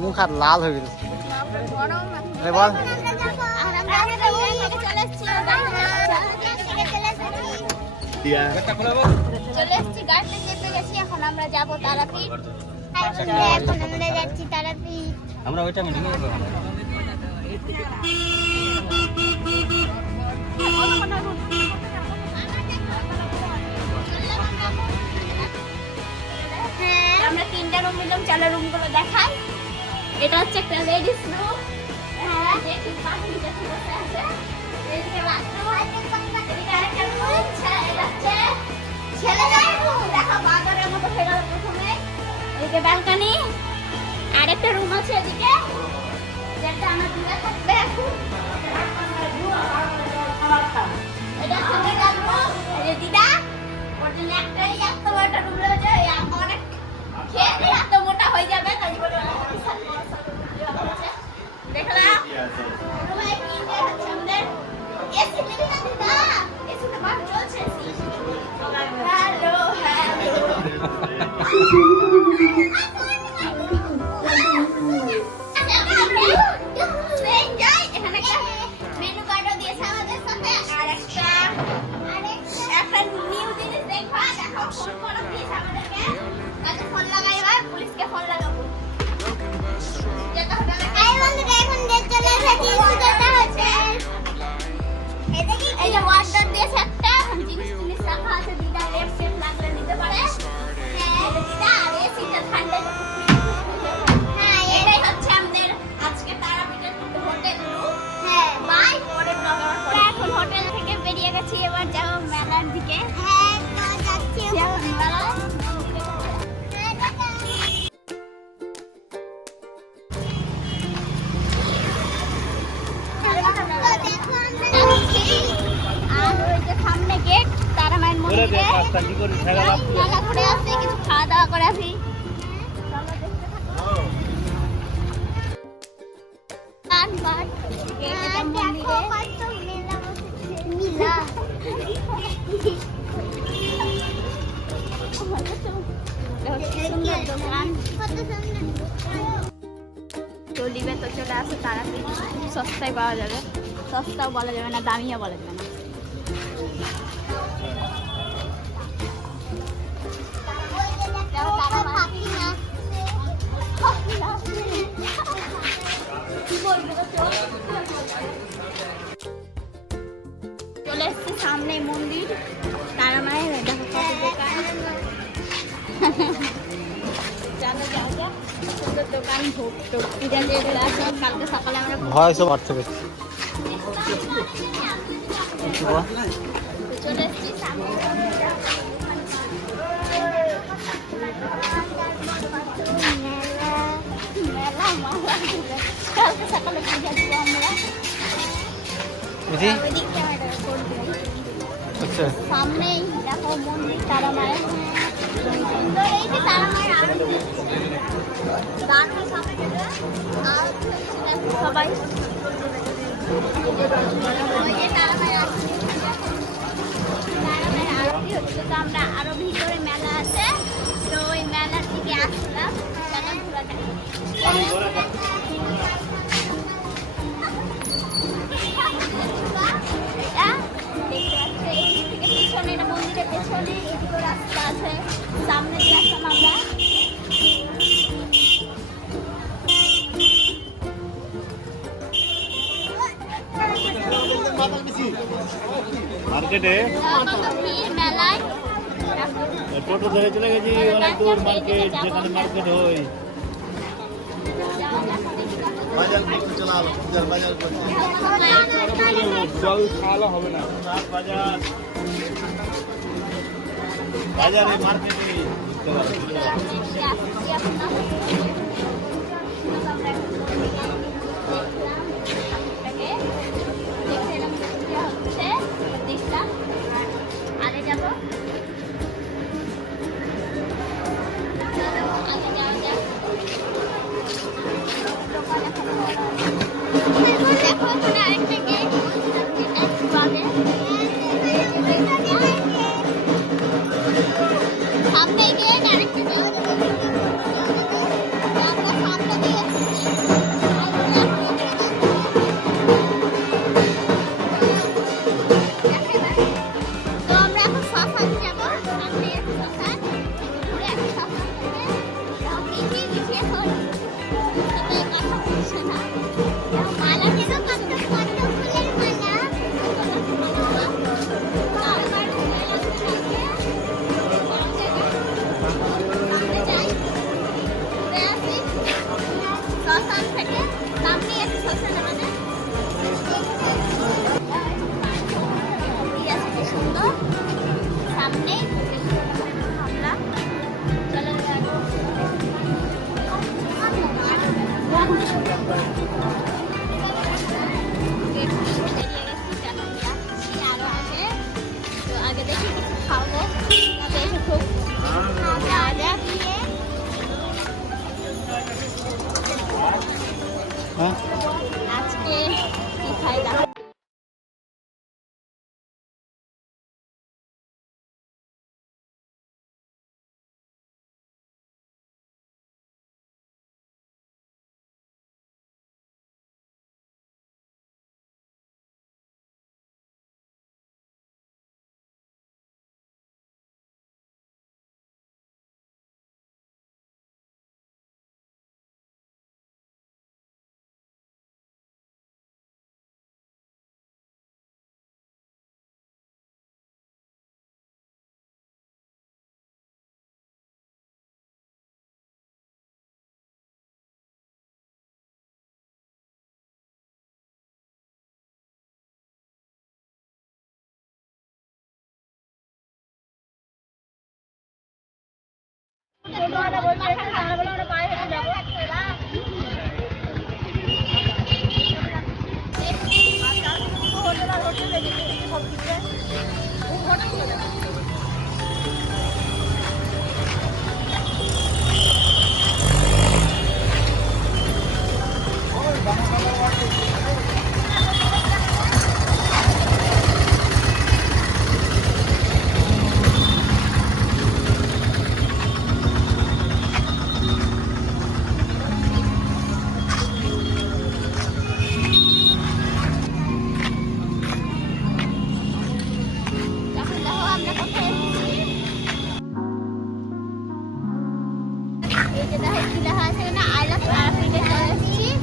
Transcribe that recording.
মুখ আর লাল হয়ে গেছে বল চলে এসেছি গাড়িতে চেপে গেছি এখন আমরা যাবো তারাপীঠ এখন আমরা যাচ্ছি তারাপীঠ আমরা ওইটা মিটিং আমরা তিনটা রুম নিলাম চলো রুম গুলো দেখাই এটা হচ্ছে একটা লেডিস রুম হ্যাঁ দেখি পাখি দেখি বসে আছে এদিকে বাথরুম এদিকে আরেকটা রুম এটা হচ্ছে ছেলেদের রুম দেখো বাজারের মতো হয়ে গেল প্রথমে এদিকে ব্যালকনি আরেকটা রুম আছে এদিকে যেটা আমার দিদা থাকবে এখন এটা ছেলেদের রুম এই দিদা ওর জন্য একটাই এত বড় রুম রয়েছে অনেক খেয়ে এত মোটা হয়ে যাবে তাই বলে দেখলাম রুমে কি হচ্ছে আমাদের এসি নিবি না দিদা এসি তো বাস চলছে হ্যালো এখানে মেনু কার্ডও দিয়েছে আমাদের সাথে আর একটা নিউ জিনিস দেখবা দেখো ফোন করো প্লিজ আমাদেরকে আচ্ছা ফোন লাগাই ভাই পুলিশকে ফোন লাগাবো যেটা হবে আই বন্ধুরা এখন দেখ চলে এসেছি সুজাতা হোটেল এই যে ওয়াটার দিয়েছে একটা জিনিস রাখা আছে দিদা লেফট সেট লাগলে নিতে পারে হ্যাঁ দিদা আর এসিটা ঠান্ডা হ্যাঁ এটাই হচ্ছে আমাদের আজকে তারাপীঠের হোটেল রুম হ্যাঁ বাই পরে ব্লগ আবার পরে এখন হোটেল থেকে বেরিয়ে গেছি এবার যাব মেলার দিকে হ্যাঁ তো যাচ্ছি মেলা আর ওই যে সামনে গেট তারা মায়ের মন্দিরে মেলা ঘুরে আসছি কিছু খাওয়া দাওয়া করে আসি চলিবে তো চলে আসে তারাপীঠ সস্তায় পাওয়া যাবে সস্তাও বলা যাবে না দামিও বলা যাবে না চলে এসছি সামনে মন্দির তারা মায়ের দেখো কত দোকান চলো যাও যাও সুন্দর দোকান ভোগ টোক পূজা দিয়ে আসো কালকে সকালে আমরা ভয় সব অর্থ পেয়েছি চলে এসছি সামনে মেলা কালকে সকালে পূজা দিব আমরা আচ্ছা সামনেই দেখো মন্দির তারা মায়ের সুন্দর এই যে তারা মায়ের আরতি গান হয় সামনে সবাই ওই যে তারা মায়ের আরতি হচ্ছে তো আমরা আরো ভিতরে মেলা আছে তো ওই মেলার দিকে আসলাম পিছনে মন্দিরের পেছনে এদিকে রাস্তা আছে সামনে দিয়ে আসলাম আমরা মার্কেটে মেলায় টোটো ধরে চলে গেছি অনেক দূর মার্কেট যেখানে মার্কেট হয় বাজার করতে চলালো বাজার করতে জল খাওয়া হবে না বাজার বাজারে মার্কেটে টোটোওয়ালা বলছে এখানে দাঁড়াবো না, আমরা পায়ে হেঁটে যাবো। হোটেল আর হোটেল এদিকে সব দিকে হোটেল চলে যাবে। এখন দেখো আমরা কোথায় এসেছি। এই যে দেখো কি লেখা আছে না, আই লাভ তারাপীঠে চলে এসেছি।